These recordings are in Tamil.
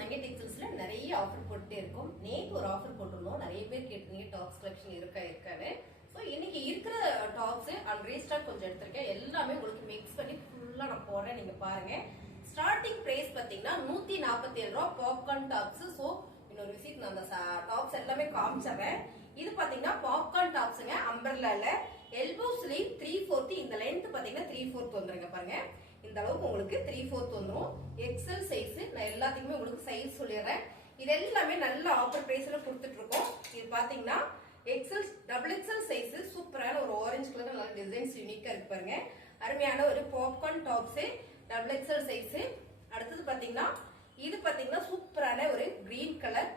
மங்கை டெக்ஸ்டைல்ஸ்ல நிறைய ஆஃபர் போட்டுட்டே இருக்கும். நேத்து ஒரு ஆஃபர் போட்டிருந்தோம். நிறைய பேர் கேட்டீங்க டாப்ஸ் கலெக்ஷன் இருக்கான்னு. ஸோ இன்னைக்கு இருக்கிற டாப்ஸ் அண்ட் ரீஸ்டாக் கொஞ்சம் எடுத்திருக்கேன். எல்லாமே உங்களுக்கு மிக்ஸ் பண்ணி ஃபுல்லா நான் போடுறேன். நீங்க பாருங்க. ஸ்டார்டிங் பிரைஸ் பாத்தீங்கன்னா 147 ரூபா பாப்கார்ன் டாப்ஸ். ஸோ இன்னொரு விசிட் நான் அந்த டாப்ஸ் எல்லாமே காமிச்சிடுறேன். இது பாத்தீங்கன்னா பாப்கார்ன் டாப்ஸுங்க. அம்பர்லால எல்போ ஸ்லீவ் 3/4. இந்த லென்த் பாத்தீங்கன்னா 3/4 வந்துருங்க. பாருங்க இந்த அளவுக்கு உங்களுக்கு 3/4 வந்துரும். XL size. நான் எல்லாத்துக்குமே உங்களுக்கு சைஸ் சொல்லிடுறேன். இது எல்லாமே நல்ல ஆஃபர் பிரைஸ்ல கொடுத்துட்டு இருக்கோம். இது பாத்தீங்கன்னா எக்ஸல் டபுள் எக்ஸல் சைஸ். சூப்பரான ஒரு ஆரஞ்சு கலர் நல்ல டிசைன்ஸ் யூனிக்கா இருக்கு பாருங்க. அருமையான ஒரு popcorn tops double XL size. அடுத்தது பாத்தீங்கன்னா இது பாத்தீங்கன்னா சூப்பரான ஒரு கிரீன் கலர்.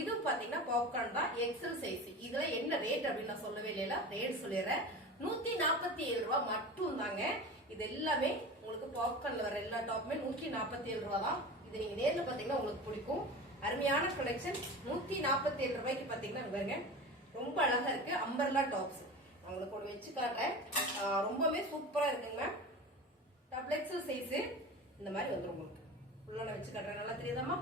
இது பாத்தீங்கன்னா பாப்கார்ன் தான் எக்ஸல் சைஸ். இதுல என்ன ரேட் அப்படின்னு நான் சொல்லவே இல்லையா, ரேட் சொல்லிடுறேன். 147 ரூபா மட்டும் தாங்க. இது எல்லாமே உங்களுக்கு பாப்கார்ன்ல வர எல்லா டாப்புமே 147 ரூபா தான். இது நீங்க நேர்ல பாத்தீங்கன்னா உங்களுக்கு பிடிக்கும். அருமையான கலெக்ஷன். 147 ரூபாய்க்கு பாத்தீங்கன்னா பாருங்க ரொம்ப அழகா இருக்கு. அம்பர்லா டாப்ஸ் உங்களுக்கு ஒரு வச்சு காட்டுறேன். ரொம்பவே சூப்பரா இருக்குங்க. டபுள் எக்ஸல் சைஸ் இந்த மாதிரி வந்துடும் உங்களுக்கு. ஃபுல்லா நான் வச்சு காட்டுறேன். நல்லா தெரியுதாமா?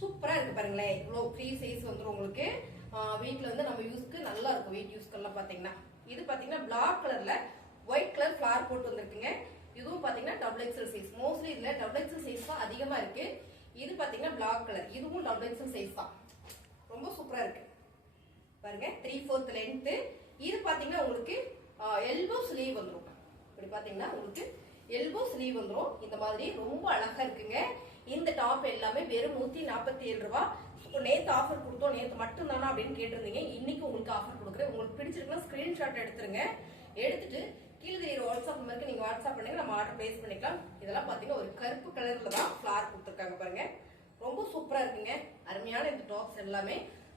சூப்பரா இருக்கு பாருங்களேன். இவ்வளவு ஃப்ரீ சைஸ் வந்துடும் உங்களுக்கு. வீட்டுல வந்து நம்ம யூஸ்க்கு நல்லா இருக்கும். வெயிட் யூஸ்க்கெல்லாம் பாத்தீங்கன்னா இது பாத்தீங்கன்னா பிளாக் கலர்ல ஒயிட் கலர் ஃபிளார் போட்டு வந்திருக்குங்க. இதுவும் பாத்தீங்கன்னா டபுள் எக்ஸல் சைஸ். மோஸ்ட்லி இதுல டபுள் எக்ஸல் சைஸ் தான் அதிகமா இருக்கு. இது பாத்தீங்கன்னா பிளாக் கலர். இதுவும் டபுள் எக்ஸல் சைஸ் தான். ரொம்ப சூப்பரா இருக்கு பாருங்க. 3/4 லென்த். இது பாத்தீங்கன்னா உங்களுக்கு எல்போ ஸ்லீவ் வந்துரும். இப்படி பாத்தீங்கன்னா உங்களுக்கு எல்போ ஸ்லீவ் வந்துரும். இந்த மாதிரி ரொம்ப அழகா இருக்குங்க. இந்த டாப் எல்லாமே வெறும் 147 ரூபா. நேத்து ஆஃபர் கொடுத்தோம். நேத்து மட்டும் தானா அப்படின்னு கேட்டிருந்தீங்க. இன்னைக்கு உங்களுக்கு ஆஃபர் கொடுக்குறேன். உங்களுக்கு பிடிச்சிருக்குன்னா ஸ்கிரீன்ஷாட் எடுத்துருங்க. எடுத்துட்டு கீழே தெரியுற வாட்ஸ்அப் நம்பருக்கு நீங்க வாட்ஸ்அப் பண்ணுங்க. நம்ம ஆர்டர் பிளேஸ் பண்ணிக்கலாம். இதெல்லாம் பாத்தீங்கன்னா ஒரு கருப்பு கலர்ல தான் ஃபிளார் கொடுத்துருக்காங்க பாருங்க. ரொம்ப சூப்பரா இருக்குங்க. அருமையான இந்த டாப்ஸ் எல்லாமே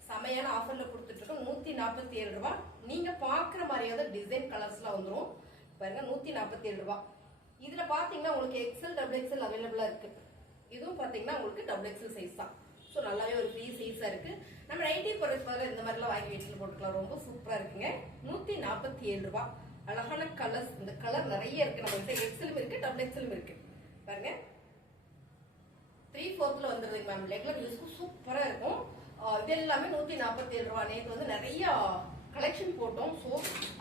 செமையான ஆஃபர்ல கொடுத்துட்டு இருக்கோம். 147 ரூபா. நீங்க பாக்குற மாதிரியாவது டிசைன் கலர்ஸ்லாம் வந்துரும் பாருங்க. 147 ரூபா. இதுல பாத்தீங்கன்னா உங்களுக்கு எக்ஸல் டபுள் எக்ஸல் அவைலபிளா இருக்கு. இதுவும் பாத்தீங்கன்னா உங்களுக்கு டபுள் எக்ஸல் சைஸ் தான். ஸோ நல்லாவே ஒரு ஃப்ரீ சைஸா இருக்கு. நம்ம நைட்டி போடுறதுக்கு இந்த மாதிரிலாம் வாங்கி வீட்டில் போட்டுக்கலாம். ரொம்ப சூப்பரா இருக்குங்க. 147 ரூபா. அழகான கலர்ஸ். இந்த கலர் நிறைய இருக்கு. நம்ம கிட்ட எக்ஸலும் இருக்கு டபுள் எக்ஸலும் இருக்கு பாருங்க. 3/4 வந்துருது மேம். ரெகுலர் யூஸ்க்கு சூப்பரா இருக்கும். இது எல்லாமே 147 ரூபா. நேற்று வந்து நிறைய கலெக்ஷன் போட்டோம். ஸோ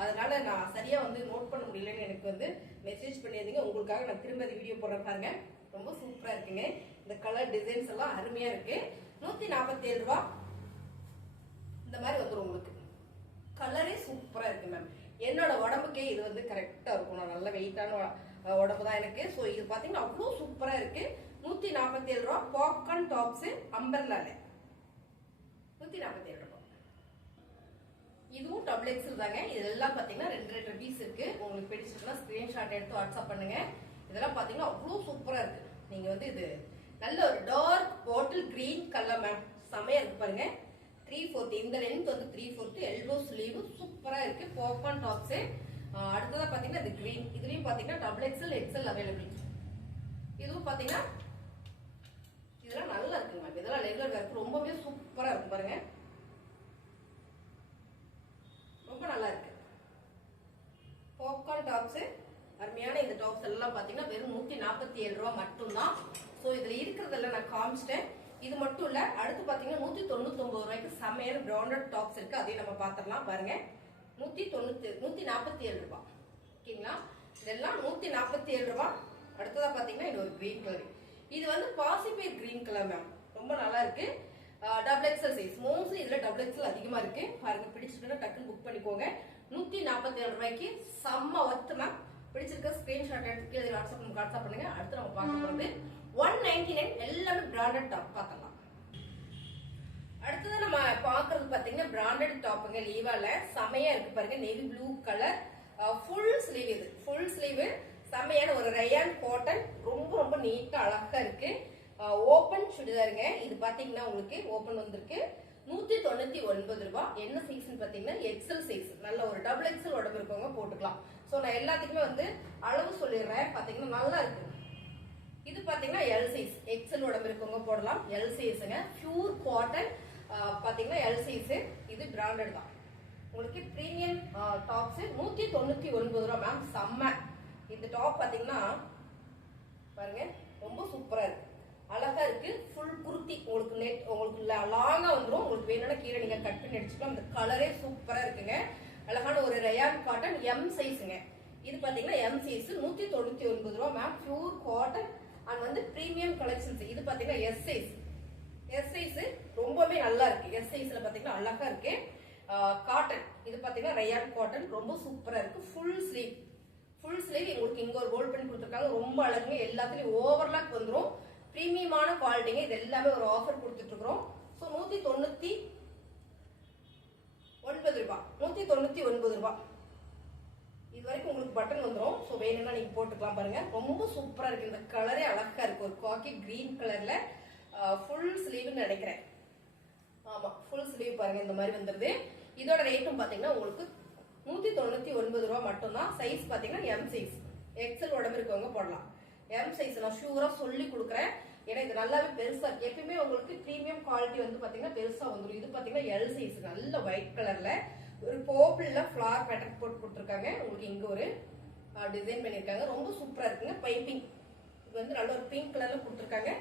அதனால நான் சரியா வந்து நோட் பண்ண முடியலன்னு எனக்கு வந்து மெசேஜ் பண்ணியிருந்தீங்க. உங்களுக்காக நான் திரும்ப வீடியோ போடுறேன் பாருங்க. ரொம்ப சூப்பரா இருக்குங்க. இந்த கலர் டிசைன்ஸ் எல்லாம் அருமையா இருக்கு. 147 ரூபா. இந்த மாதிரி வந்துடும் உங்களுக்கு. கலரே சூப்பரா இருக்கு மேம். என்னோட உடம்புக்கே இது வந்து கரெக்டா இருக்கும். நான் நல்ல வெயிட்டான உடம்பு தான் எனக்கு. ஸோ இது பாத்தீங்கன்னா அவ்வளோ சூப்பரா இருக்கு. 147 ரூபா. பாப்கார்ன் டாப்ஸ் அம்பர்லால 147 ரூபா. இதுவும் டபுள் எக்ஸல் தாங்க. இதெல்லாம் பாத்தீங்கன்னா 2 பீஸ் இருக்கு. உங்களுக்கு பிடிச்சிருக்குன்னா ஸ்கிரீன்ஷாட் எடுத்து வாட்ஸ்அப் பண்ணுங்க. இதெல்லாம் பாத்தீங்கன்னா அவ்வளோ சூப்பரா இருக்கு. நீங்க வந்து இது நல்ல ஒரு dark bottle green colour ma'am. செமையா இருக்கு பாருங்க. 3/4. இந்த லென்த் வந்து 3/4. எல்போ ஸ்லீவ் சூப்பரா இருக்கு. Popcorn tops. அடுத்ததா பாத்தீங்கன்னா இது கிரீன். இதுலயும் பாத்தீங்கன்னா டபுள் எக்ஸல் எக்ஸல் அவைலபிள். இதுவும் பாத்தீங்கன்னா இதெல்லாம் நல்லா இருக்கு மேம். இதெல்லாம் ரெகுலர் வேர்க்கு ரொம்பவே சூப்பரா இருக்கு பாருங்க. ரொம்ப நல்லா இருக்கு. பாப்கார்ன் டாப்ஸ் அருமையான இந்த டாப்ஸ் எல்லாம் பாத்தீங்கன்னா வெறும் 147 ரூபா மட்டும் தான். சோ இதுல இருக்கிறதெல்லாம் நான் காமிச்சிட்டேன். இது மட்டும் இல்ல, அடுத்து பாத்தீங்கன்னா 199 ரூபாய்க்கு செமையான பிராண்டட் டாப்ஸ் இருக்கு. அதையும் நம்ம பாத்திரலாம் பாருங்க. 147 ரூபாய். ஓகேங்களா? இதெல்லாம் 147 ரூபாய். அடுத்ததா பாத்தீங்கன்னா இது ஒரு கிரீன் கலர். இது வந்து பாசிபேர் கிரீன் கலர் மேம். ரொம்ப நல்லா இருக்கு. Double XL size. மோஸ்ட்லி இதுல டபுள் எக்ஸல் அதிகமா இருக்கு. பாருங்க, பிடிச்சிருக்குன்னா டக்குன்னு புக் பண்ணிக்கோங்க. 147 ரூபாய்க்கு செம்ம ஒர்த் மேம். பிடிச்சிருக்க ஸ்கிரீன்ஷாட் எடுத்து வாட்ஸ்அப் பண்ணுங்க. அடுத்து நம்ம பார்க்க போறது 199. எல்லாமே பிராண்டட் டாப் பார்க்கலாம். அடுத்தது நம்ம பாக்குறது பாத்தீங்கன்னா பிராண்டட் டாப்புங்க. லீவால செமையா இருக்கு பாருங்க. Navy blue colour full sleeve. இது ஃபுல் ஸ்லீவ் செமையான ஒரு ரயான் காட்டன். ரொம்ப ரொம்ப நீட்டா அழகா இருக்கு. ஓபன் சுடிதாருங்க. இது பாத்தீங்கன்னா உங்களுக்கு ஓபன் வந்திருக்கு. 199 ரூபாய். என்ன சைஸ்ன்னு பாத்தீங்கன்னா எக்ஸல் சைஸ். நல்ல ஒரு டபுள் எக்ஸல் உடம்பு இருக்கவங்க போட்டுக்கலாம். சோ நான் எல்லாத்துக்குமே வந்து அளவு சொல்லிடுறேன். பாத்தீங்கன்னா நல்லா இருக்கு. இது பாத்தீங்கன்னா எல் சைஸ். எக்ஸல் உடம்பு இருக்கவங்க போடலாம். எல் சைஸ்ங்க. Pure cotton. பாத்தீங்கன்னா எல் சைஸ். இது பிராண்டட் தான். உங்களுக்கு பிரீமியம் டாப்ஸ் 199 ரூபாய் மேம். செம்ம. இந்த டாப் பாத்தீங்கன்னா பாருங்க ரொம்ப சூப்பரா இருக்கு. அழகா இருக்கு. ஃபுல் குர்த்தி உங்களுக்கு வேணும்னா கீழே நீங்க கட் பண்ணி அடிச்சுக்கலாம். இந்த கலரே சூப்பரா இருக்குங்க. அழகான ஒரு ரயான் காட்டன் எம் சைஸுங்க. இது பாத்தீங்கன்னா எம் சைஸ் 199 ரூபா மேம். பியூர் காட்டன் அண்ட் வந்து பிரீமியம் கலெக்ஷன்ஸ். இது பாத்தீங்கன்னா எஸ் சைஸ். எஸ் சைஸ் ரொம்பவே நல்லா இருக்கு. எஸ் சைஸ்ல பாத்தீங்கன்னா அழகா இருக்கு. காட்டன் இது பாத்தீங்கன்னா ரயான் காட்டன் ரொம்ப சூப்பரா இருக்கு. ஃபுல் ஸ்லீவ் உங்களுக்கு இங்க ஒரு கோல்ட் பண்ணி கொடுத்துருக்காங்க. ரொம்ப அழகுங்க. எல்லாத்துலயும் ஓவர்லாக் வந்துடும். பிரீமியமான குவாலிட்டிங்க. இது எல்லாமே ஒரு ஆஃபர் கொடுத்துட்டு இருக்கிறோம். ஸோ 199 ரூபாய். 199 ரூபாய். இது வரைக்கும் உங்களுக்கு பட்டன் வந்துடும். ஸோ வேணும்னா நீங்க போட்டுக்கலாம் பாருங்க. ரொம்ப சூப்பரா இருக்கு. இந்த கலரே அழகா இருக்கு. ஒரு காக்கி கிரீன் கலர்ல ஃபுல் ஸ்லீவ்னு நினைக்கிறேன். ஆமா ஃபுல் ஸ்லீவ் பாருங்க இந்த மாதிரி வந்துருது. இதோட ரேட்டும் பாத்தீங்கன்னா உங்களுக்கு 199 ரூபாய் மட்டும்தான். சைஸ் பாத்தீங்கன்னா எம் சைஸ். எக்ஸல் உடம்பு இருக்கவங்க போடலாம். எம் சைஸ் நான் ஷூரா சொல்லி கொடுக்குறேன். ஏன்னா இது நல்லாவே பெருசா இருக்கு. எப்பயுமே உங்களுக்கு பிரீமியம் குவாலிட்டி வந்து பாத்தீங்கன்னா பெருசா வந்துடும். இது பாத்தீங்கன்னா எல் சைஸ். நல்ல ஒயிட் கலர்ல ஒரு போப்பிள்ல ஃபிளார் பேட்டர்ன் போட்டு கொடுத்துருக்காங்க. உங்களுக்கு இங்க ஒரு டிசைன் பண்ணிருக்காங்க. ரொம்ப சூப்பரா இருக்குங்க. பைப்பிங் இது வந்து நல்ல ஒரு பிங்க் கலர்ல கொடுத்துருக்காங்க.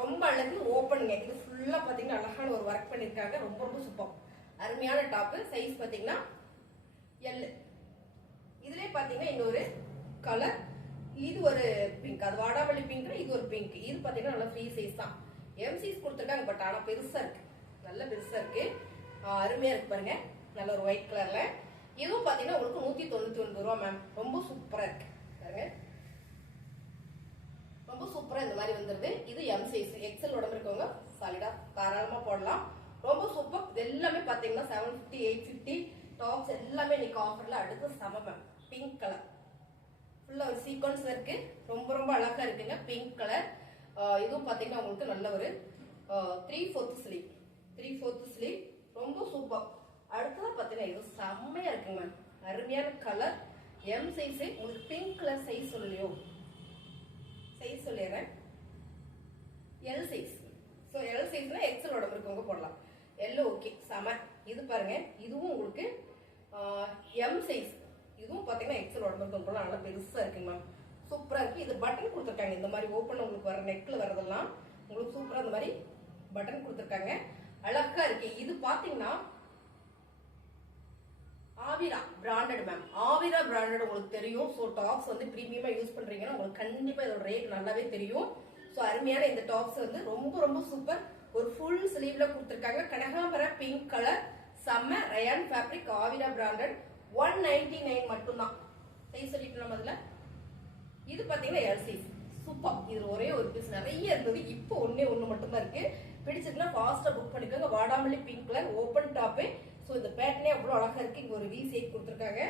ரொம்ப அழகு. ஓப்பனுங்க. இது ஃபுல்லா பாத்தீங்கன்னா அழகான ஒரு ஒர்க் பண்ணிருக்காங்க. ரொம்ப ரொம்ப சூப்பர் அருமையான டாப். சைஸ் பாத்தீங்கன்னா எல். இதுலயே பாத்தீங்கன்னா இன்னொரு கலர். இது ஒரு பிங்க். அது வாடாமல்லி பிங்க். இது ஒரு பிங்க். இது பாத்தீங்கன்னா நல்ல ஃப்ரீ சைஸ் தான். எம் சைஸ் கொடுத்துருக்காங்க. பட் ஆனா பெருசா இருக்கு. நல்ல பெருசா இருக்கு. அருமையா இருக்கு பாருங்க. நல்ல ஒரு ஒயிட் கலர்ல. இதுவும் பாத்தீங்கன்னா உங்களுக்கு 199 ரூபாய் மேம். ரொம்ப சூப்பரா இருக்கு பாருங்க. ரொம்ப சூப்பரா இந்த மாதிரி வந்துருது. இது எம் சைஸ். எக்ஸல் உடம்பு இருக்கவங்க சாலிடா தாராளமா போடலாம். ரொம்ப சூப்பர். இது எல்லாமே பாத்தீங்கன்னா 750 850 டாப்ஸ் எல்லாமே இன்னைக்கு ஆஃபர்ல அடுத்து செம மேம். பிங்க் கலர் ஃபுல்லா ஒரு சீக்வன்ஸ் இருக்கு. ரொம்ப ரொம்ப அழகா இருக்குங்க. Pink colour. இதுவும் பாத்தீங்கன்னா உங்களுக்கு நல்ல ஒரு 3/4 ஸ்லீவ். 3/4 ஸ்லீவ் ரொம்ப சூப்பர். அடுத்ததா பாத்தீங்கன்னா இது செம்மையா இருக்குங்க மேம். அருமையான கலர். M size. உங்களுக்கு பிங்க் கலர் சைஸ் சொல்லலையோ? சைஸ் சொல்லிடுறேன். L size. ஸோ எல் சைஸ்னா எக்ஸல் உடம்பு இருக்கவங்க போடலாம். எல் ஓகே செம. இது பாருங்க. இதுவும் உங்களுக்கு எம் சைஸ். இதுவும் பாத்தீங்கன்னா எக்ஸல் உடம்பு இருக்கவங்க நல்லா பெருசா இருக்குங்க மேம். சூப்பரா இருக்கு. இது பட்டன் கொடுத்துருக்காங்க. இந்த மாதிரி ஓப்பன் உங்களுக்கு வர நெக்ல வரதெல்லாம் உங்களுக்கு சூப்பரா இந்த மாதிரி பட்டன் கொடுத்துருக்காங்க. அழகா இருக்கு. இது பாத்தீங்கன்னா Avira branded ma'am. Avira branded உங்களுக்கு தெரியும். ஸோ டாப்ஸ் வந்து பிரீமியமா யூஸ் பண்றீங்கன்னா உங்களுக்கு கண்டிப்பா இதோட ரேட் நல்லாவே தெரியும். ஸோ அருமையான இந்த டாப்ஸ் வந்து ரொம்ப ரொம்ப சூப்பர். ஒரு ஃபுல் ஸ்லீவ்ல கொடுத்துருக்காங்க. கனகாம்பர பிங்க் கலர். செம்ம ரயான் ஃபேப்ரிக். ஆவிரா பிராண்டட். 199 மட்டும்தான். சைஸ் சொல்லிட்டு நம்ம அதுல இது பாத்தீங்கன்னா எல் சைஸ். சூப்பர். இதுல ஒரே ஒரு பீஸ் நிறைய இருந்தது. இப்போ ஒன்னே ஒண்ணு மட்டும் தான் இருக்கு. பிடிச்சிருந்தா ஃபாஸ்டா புக் பண்ணிக்கோங்க. வாடாமல்லி pink colour open top. So இந்த பேட்டர்னே அவ்வளவு அழகா இருக்கு. இங்க ஒரு வி ஷேப் கொடுத்துருக்காங்க.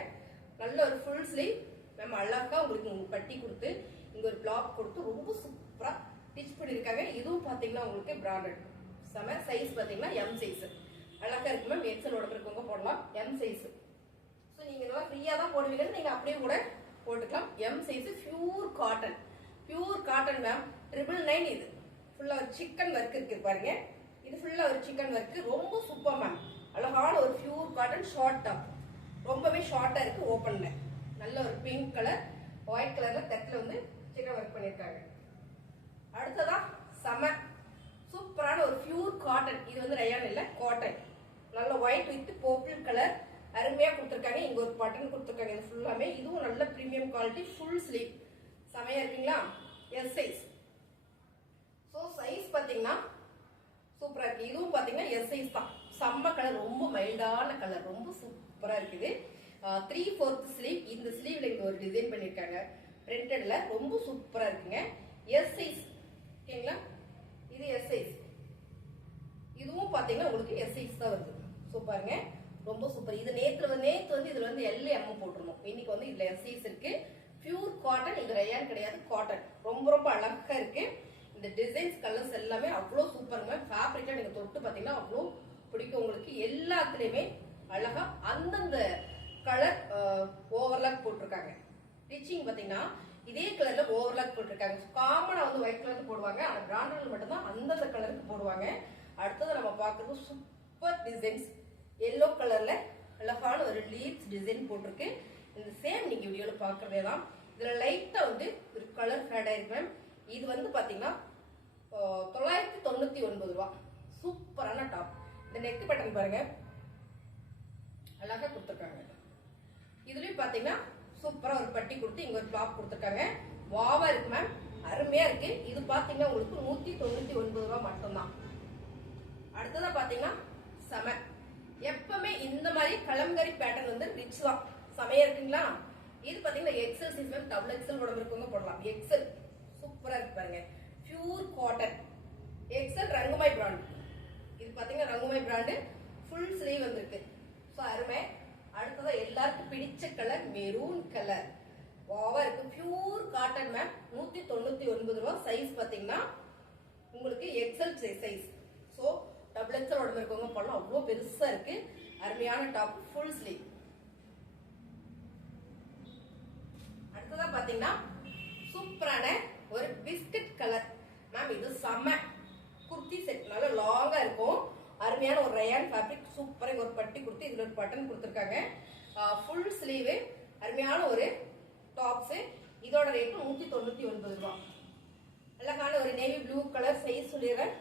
நல்ல ஒரு ஃபுல் ஸ்லீவ். நம்ம அழகா உங்களுக்கு பட்டி கொடுத்து இங்க ஒரு பிளாக் கொடுத்து ரொம்ப சூப்பரா ஸ்டிச் பண்ணிருக்காங்க. இதுவும் பாத்தீங்கன்னா உங்களுக்கு பிராண்டட். செம. சைஸ் பாத்தீங்கன்னா எம் சைஸ். அழகா இருக்கு மேம். எக்ஸல் உடம்பு இருக்கவங்க போடலாம். M size. ஸோ நீங்க இதெல்லாம் ஃப்ரீயா தான் போடுவீங்கன்னு நீங்க அப்படியே கூட போட்டுக்கலாம். M size. Pure cotton. Pure cotton ma'am. 999. இது ஃபுல்லா ஒரு சிக்கன் ஒர்க் இருக்கு பாருங்க. இது ஃபுல்லா ஒரு சிக்கன் ஒர்க். ரொம்ப சூப்பர் மேம். அழகான ஒரு பியூர் காட்டன் ஷார்ட் டாப். ரொம்பவே ஷார்ட்டா இருக்கு. ஓப்பன்ல நல்ல ஒரு பிங்க் கலர் ஒயிட் கலர்ல தட்டில் வந்து சிக்கன் ஒர்க் பண்ணிருக்காங்க. அடுத்ததா செம சூப்பரான ஒரு பியூர் காட்டன். இது வந்து ரயான் இல்ல காட்டன். நல்ல ஒயிட் வித் பர்பிள் கலர். அருமையா கொடுத்துருக்காங்க. இங்க ஒரு பட்டன் கொடுத்துருக்காங்க. இது ஃபுல்லாமே. இதுவும் நல்ல பிரீமியம் குவாலிட்டி. Full sleeve. செமையா இருக்குங்களா? S size. ஸோ சைஸ் பாத்தீங்கன்னா சூப்பரா இருக்கு. இதுவும் பாத்தீங்கன்னா எஸ் சைஸ் தான். செம்ம கலர். ரொம்ப மைல்டான கலர். ரொம்ப சூப்பரா இருக்குது. 3/4 ஸ்லீவ். இந்த ஸ்லீவ்ல இங்க ஒரு டிசைன் பண்ணிருக்காங்க பிரிண்டட்ல. ரொம்ப சூப்பரா இருக்குங்க. S size. ஓகேங்களா? இது எஸ் சைஸ். இதுவும் பாத்தீங்கன்னா உங்களுக்கு எஸ் சைஸ் தான் வருது. சூப்பருங்க. ரொம்ப சூப்பர். இது நேத்து வந்து இதுல வந்து எல் எம் போட்டுருந்தோம். இன்னைக்கு வந்து இதுல எஸ் சைஸ் இருக்கு. Pure cotton. இது ரயான் கிடையாது, காட்டன். ரொம்ப ரொம்ப அழகா இருக்கு. இந்த டிசைன்ஸ் கலர்ஸ் எல்லாமே அவ்வளோ சூப்பருங்க. ஃபேப்ரிக்கா நீங்க தொட்டு பாத்தீங்கன்னா அவ்வளோ பிடிக்கும் உங்களுக்கு. எல்லாத்துலயுமே அழகா அந்தந்த கலர் ஓவர்லாக் போட்டிருக்காங்க. ஸ்டிச்சிங் பாத்தீங்கன்னா இதே கலர்ல ஓவர்லாக் போட்டிருக்காங்க. காமனா வந்து ஒயிட் கலருக்கு போடுவாங்க. ஆனா பிராண்டட்ல மட்டும்தான் அந்தந்த கலருக்கு போடுவாங்க. அடுத்தது நம்ம பாக்குறது சூப்பர் டிசைன்ஸ். எல்லோ கலர்ல அழகான ஒரு லீவ்ஸ் டிசைன் போட்டிருக்கு. இந்த சேம் நீங்க வீடியோல பாக்குறதே தான். இதுல லைட்டா வந்து ஒரு கலர் ஃபேட் ஆயிருக்கு. இது வந்து பாத்தீங்கன்னா 999 ரூபாய். சூப்பரான டாப். இந்த நெக் பட்டன் பாருங்க அழகா கொடுத்துருக்காங்க. இதுலயும் பாத்தீங்கன்னா சூப்பரா ஒரு பட்டி கொடுத்து இங்க ஒரு ஃபிளாப் கொடுத்துருக்காங்க. வாவா இருக்கு மேம், அருமையா இருக்கு. இது பாத்தீங்கன்னா உங்களுக்கு 199 ரூபாய் மட்டும்தான். அடுத்ததா பாத்தீங்கன்னா செம, எப்பவுமே இந்த மாதிரி கலம்கரி பேட்டர்ன் வந்து ரிச் தான், செமையா இருக்குங்களா. இது பாத்தீங்கன்னா XL size ma'am, double XL உடம்பு இருக்கவங்க போடலாம். எக்ஸல் சூப்பரா இருக்கு பாருங்க, பியூர் காட்டன் எக்ஸல் ரங்குமாய் பிராண்ட். இது பாத்தீங்கன்னா ரங்குமாய் பிராண்டு, ஃபுல் ஸ்லீவ் வந்திருக்கு. ஸோ அருமை. அடுத்ததா எல்லாருக்கும் பிடிச்ச கலர் மெரூன் கலர், வாவா இருக்கு. பியூர் காட்டன் மேம், 199 ரூபாய். சைஸ் பாத்தீங்கன்னா உங்களுக்கு XL size. So double XL உடம்பு இருக்கவங்க போடலாம், அவ்வளோ பெருசா இருக்கு. அருமையான டாப், ஃபுல் ஸ்லீவ். அடுத்ததா பாத்தீங்கன்னா சூப்பரான ஒரு பிஸ்கட் கலர் மேம். இது செம்ம குர்த்தி செட், நல்ல லாங்கா இருக்கும். அருமையான ஒரு ரயான் ஃபேப்ரிக், சூப்பரா ஒரு பட்டி கொடுத்து இதுல ஒரு பட்டன் கொடுத்துருக்காங்க. ஃபுல் ஸ்லீவ், அருமையான ஒரு டாப்ஸ். இதோட ரேட் 199 ரூபாய். அழகான ஒரு நேவி ப்ளூ கலர், சைஸ் சொல்லிடுறேன்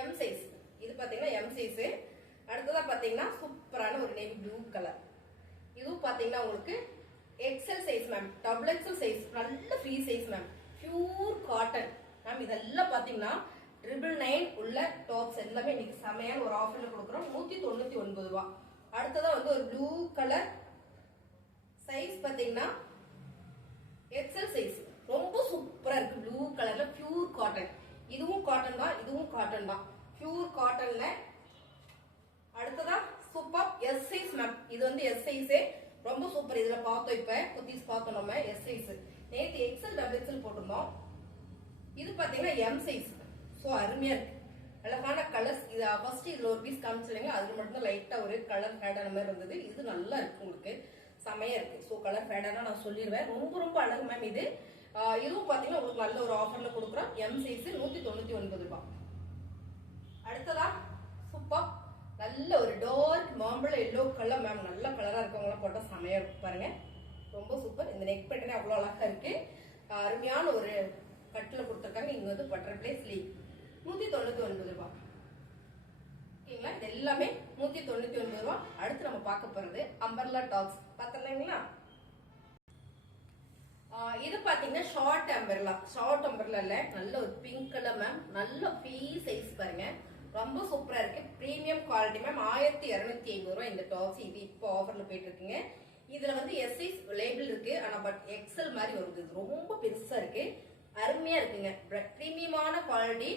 எம் சைஸ். இது பாத்தீங்கன்னா எம் சைஸ். அடுத்ததா பாத்தீங்கன்னா சூப்பரான ஒரு நேவி ப்ளூ கலர். இதுவும் பாத்தீங்கன்னா உங்களுக்கு XL size ma'am, double XL size, நல்ல free size ma'am, pure cotton ma'am. இதெல்லாம் பாத்தீங்கன்னா 999 உள்ள டாப்ஸ் எல்லாமே இன்னைக்கு செமையான ஒரு ஆஃபர்ல கொடுக்குறோம், 199 ரூபாய். அடுத்ததா வந்து ஒரு ப்ளூ கலர், சைஸ் பாத்தீங்கன்னா எக்ஸல் சைஸ், ரொம்ப சூப்பரா இருக்கு. ப்ளூ கலர்ல பியூர் காட்டன், இதுவும் காட்டன் தான், இதுவும் காட்டன் தான், பியூர் காட்டன்ல. அடுத்ததா சூப்பர் எஸ் சைஸ் மேம். இது வந்து எஸ் சைஸ், ரொம்ப சூப்பர். இதுல பார்த்தோம், இப்ப குர்தீஸ் பார்த்தோம் நம்ம எஸ் சைஸ். நேத்து எக்ஸல் டபுள் எக்ஸல் போட்டிருந்தோம். இது பாத்தீங்கன்னா எம் சைஸ். ஸோ அருமையா இருக்கு, அழகான கலர்ஸ். இது ஃபர்ஸ்ட் இதுல ஒரு பீஸ் காமிச்சிருங்க, அதுல மட்டும் லைட்டா ஒரு கலர் ஃபேடான மாதிரி இருந்தது. இது நல்லா இருக்கு, உங்களுக்கு செமையா இருக்கு. ஸோ கலர் ஃபேடானா நான் சொல்லிடுவேன், ரொம்ப ரொம்ப அழகு மேம். இது இதுவும் பாத்தீங்கன்னா உங்களுக்கு நல்ல ஒரு ஆஃபர்ல கொடுக்குறோம், எம் சைஸ் 199 ரூபாய். அடுத்ததா சூப்பர் நல்ல ஒரு டார்க் மாம்பழ எல்லோ கலர் மேம், நல்ல கலரா இருக்கவங்க போட்டா செமையா இருக்கு பாருங்க, ரொம்ப சூப்பர். இந்த நெக் பேட்டர்னே அவ்வளவு அழகா இருக்கு. அருமையான ஒரு கட்டுல கொடுத்துருக்காங்க. இங்க வந்து பட்டர்ஃப்ளை ஸ்லீவ், 199 ரூபாய். ஓகேங்களா, இது எல்லாமே 199 ரூபாய். அடுத்து நம்ம பார்க்க போறது அம்பர்லா டாப்ஸ் பாத்தீங்களா. இது பாத்தீங்கன்னா ஷார்ட் அம்பர்லா. ஷார்ட் அம்பர்லால நல்ல ஒரு பிங்க் கலர் மேம், நல்ல ஃப்ரீ சைஸ் பாருங்க, ரொம்ப சூப்பரா இருக்கு. பிரீமியம் குவாலிட்டி மேம், 1250 ரூபாய் இந்த டாப்ஸ். இது இப்போ ஆஃபர்ல போயிட்டு இருக்குங்க. இதுல வந்து எஸ் சைஸ் லேபிள் இருக்கு, ஆனா பட் எக்ஸல் மாதிரி வருது. இது ரொம்ப பெருசா இருக்கு, அருமையா இருக்குங்க, பிரீமியமான குவாலிட்டி.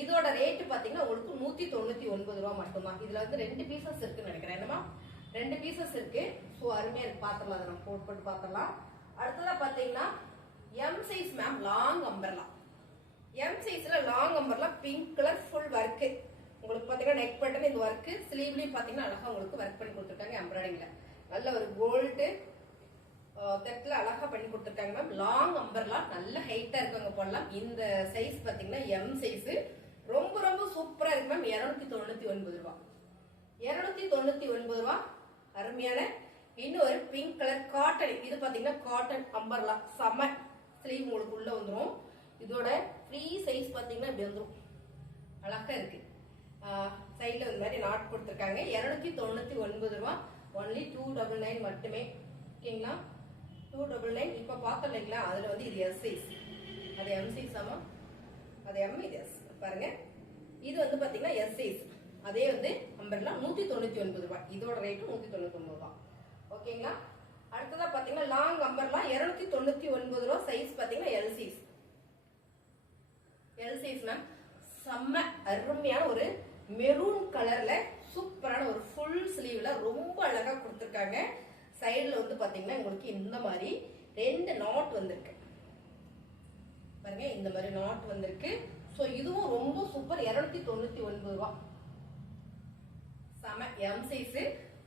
இதோட ரேட் பாத்தீங்கன்னா உங்களுக்கு 199 ரூபாய் மட்டும்தான். இதுல வந்து 2 பீசஸ் இருக்குன்னு நினைக்கிறேன், என்னமா 2 பீசஸ் இருக்கு. ஸோ அருமையா இருக்கு, பாத்திரலாம். அதை நம்ம போட்டு பாத்திரலாம். அடுத்ததா பாத்தீங்கன்னா M size ma'am, long umbrella. M சைஸ்ல long umbrella, pink colour, full work. உங்களுக்கு பாத்தீங்கன்னா நெக் பட்டன் இந்த ஒர்க், ஸ்லீவ்லயும் பாத்தீங்கன்னா அழகா உங்களுக்கு ஒர்க் பண்ணி கொடுத்துருக்காங்க எம்ப்ராய்டிங்ல. நல்ல ஒரு கோல்டு தட்டுல அழகா பண்ணி கொடுத்துருக்காங்க மேம். லாங் அம்பர்லா, நல்ல ஹைட்டா இருக்கவங்க போடலாம். இந்த சைஸ் பாத்தீங்கன்னா எம் சைஸ், ரொம்ப ரொம்ப சூப்பரா இருக்கு மேம். 299 ரூபாய். 299 ரூபாய். அருமையான இன்னொரு பிங்க் கலர் காட்டன். இது பாத்தீங்கன்னா காட்டன் அம்பர்லா, செம. ஸ்லீவ் உங்களுக்கு உள்ள வந்துடும். இதோட ஃப்ரீ சைஸ் பாத்தீங்கன்னா இப்படி வந்துடும், அழகா இருக்கு. சைட்ல இந்த மாதிரி நாட் கொடுத்துருக்காங்க. 299 ரூபாய். ஒன்லி 299 மட்டுமே. ஓகேங்களா, 299. இப்ப பார்த்தோம் இல்லைங்களா, அதுல வந்து இது எஸ் சைஸ், அது எம் சைஸ். ஆமா, அது எம், இது எஸ் பாருங்க. இது வந்து பாத்தீங்கன்னா எஸ் சைஸ், அதே வந்து அம்பர்லா 199 ரூபாய். இதோட ரேட்டு 199 ரூபாய். ஓகேங்களா. அடுத்ததா பாத்தீங்கன்னா லாங் அம்பர்லா 299 ரூபாய். சைஸ் பாத்தீங்கன்னா L size. L size ma'am, செம்ம அருமையான ஒரு மெரூன் கலர்ல சூப்பரான ஒரு ஃபுல் ஸ்லீவ்ல ரொம்ப அழகா கொடுத்துருக்காங்க. சைடுல வந்து பாத்தீங்கன்னா உங்களுக்கு இந்த மாதிரி 2 நாட் வந்திருக்கு பாருங்க, இந்த மாதிரி நாட் வந்திருக்கு. சோ இதுவும் ரொம்ப சூப்பர், 299 ரூபாய். செம எம் சைஸ்,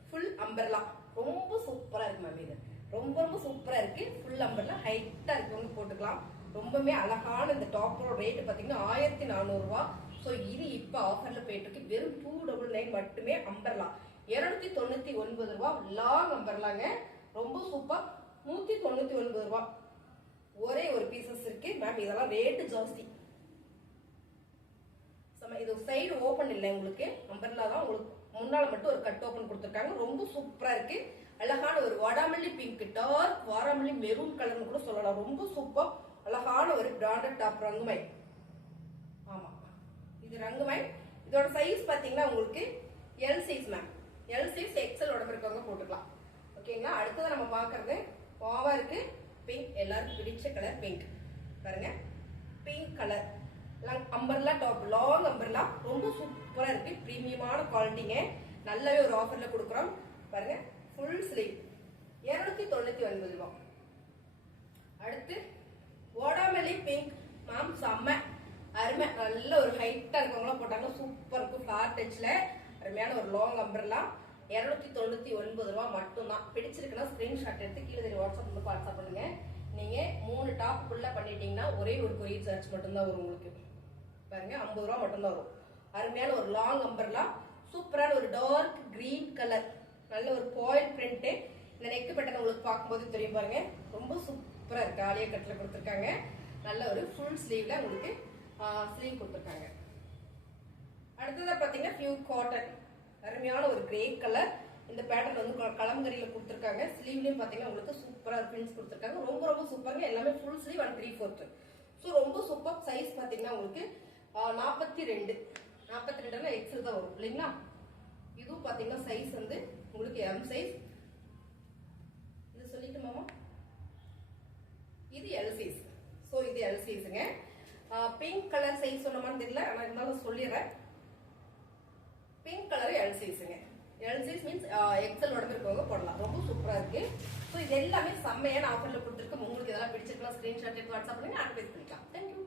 ஃபுல் அம்பர்லா, ரொம்ப சூப்பரா இருக்கு மேம். இது ரொம்ப ரொம்ப சூப்பரா இருக்கு. ஃபுல் அம்பர்லா, ஹைட்டா இருக்கவங்க போட்டுக்கலாம். ரொம்பவே அழகான இந்த டாப்போட ரேட் பாத்தீங்கன்னா 1400 ரூபாய். சோ இது இப்ப ஆஃபர்ல போயிட்டு இருக்கு, வெறும் 299 மட்டுமே. அம்பர்லா 299 ரூபாய். லாங் அம்பர்லாங்க, ரொம்ப சூப்பர், 199 ரூபாய். ஒரே ஒரு பீசஸ் இருக்கு மேம். இதெல்லாம் ரேட் ஜாஸ்தி. இது சைடு ஓபன் இல்லை உங்களுக்கு, அம்பர்லா தான் உங்களுக்கு. முன்னால மட்டும் ஒரு கட் ஓபன் கொடுத்துருக்காங்க. ரொம்ப சூப்பரா இருக்கு. அழகான ஒரு வாடாமல்லி பிங்க், டார்க் வாடாமல்லி மெரூன் கலர்னு கூட சொல்லலாம். ரொம்ப சூப்பர் அழகான ஒரு பிராண்டட் டாப் ரங்குமை. ஆமா, இது ரங்குமை. இதோட சைஸ் பாத்தீங்கன்னா உங்களுக்கு L size ma'am. L size XL உடம்பு இருக்கவங்க போட்டுக்கலாம். ஓகேங்களா. அடுத்தது நம்ம பாக்குறது பாவா இருக்கு. பிங்க், எல்லாருக்கும் பிடிச்ச கலர் பிங்க். பாருங்க, pink colour umbrella top, long umbrella. ரொம்ப சூப்பரா இருக்கு. பிரீமியமான குவாலிட்டிங்க. நல்லாவே ஒரு ஆஃபர்ல கொடுக்குறோம். பாருங்க, ஃபுல் ஸ்லீவ் 299 ரூபாய். அடுத்து வாடாமல்லி பிங்க் மேம், செம்ம அருமை. நல்ல ஒரு ஹைட்டா இருக்கவங்களாம் போட்டாங்க, சூப்பர் இருக்கும். ஃபிளார் டச்ல அருமையான ஒரு லாங் அம்பர்லா 299 ரூபாய் மட்டும்தான். பிடிச்சிருக்குன்னா ஸ்கிரீன்ஷாட் எடுத்து கீழே தெரிய வாட்ஸ்அப் பண்ணுங்க. நீங்க 3 டாப் ஃபுல்லா பண்ணிட்டீங்கன்னா ஒரே ஒரு கொரியர் சார்ஜ் மட்டும்தான் வரும் உங்களுக்கு. பாருங்க, 50 ரூபாய் மட்டும்தான் வரும். அருமையான ஒரு லாங் அம்பர்லா, சூப்பரான ஒரு டார்க் கிரீன் கலர், நல்ல ஒரு பாயில் பிரிண்ட். இந்த நெக் பேட்டர்ன் உங்களுக்கு பார்க்கும்போது தெரியும் பாருங்க, ரொம்ப சூப்பரா இருக்கு. ஆலியா கட்ல கொடுத்துருக்காங்க. நல்ல ஒரு ஃபுல் ஸ்லீவ்ல உங்களுக்கு ஸ்லீவ் கொடுத்துருக்காங்க. அடுத்ததா பாத்தீங்கன்னா பியூர் காட்டன், அருமையான ஒரு கிரே கலர். இந்த பேட்டர்ன் வந்து கலம்கரியில கொடுத்துருக்காங்க. ஸ்லீவ்லயும் பாத்தீங்கன்னா உங்களுக்கு சூப்பரா பிரிண்ட்ஸ் கொடுத்துருக்காங்க. ரொம்ப ரொம்ப சூப்பருங்க. எல்லாமே ஃபுல் ஸ்லீவ் அண்ட் 3/4. ஸோ ரொம்ப சூப்பர். சைஸ் பாத்தீங்கன்னா உங்களுக்கு 42 எக்ஸல் தான் வரும் இல்லைங்களா. இதுவும் பாத்தீங்கன்னா சைஸ் வந்து உங்களுக்கு எம் சைஸ். இது சொல்லிட்டு மாமா, இது எல் சைஸ். ஸோ இது எல் சைஸுங்க. பிங்க் கலர் சைஸ் சொன்னமான்னு தெரியல, ஆனா இருந்தாலும் சொல்லிடுறேன். பிங்க் கலர் எல் சைஸுங்க. எல் சைஸ் மீன்ஸ் எக்ஸல் உடம்பு இருக்கவங்க போடலாம். ரொம்ப சூப்பரா இருக்கு. ஸோ இது எல்லாமே செம்மையான ஆஃபர்ல கொடுத்துருக்கு. உங்களுக்கு இதெல்லாம் பிடிச்சிருக்கலாம் ஸ்கிரீன்ஷாட் எடுத்து வாட்ஸ்அப் பண்ணி அட்வைஸ் பண்ணிக்கலாம். தேங்க்யூ.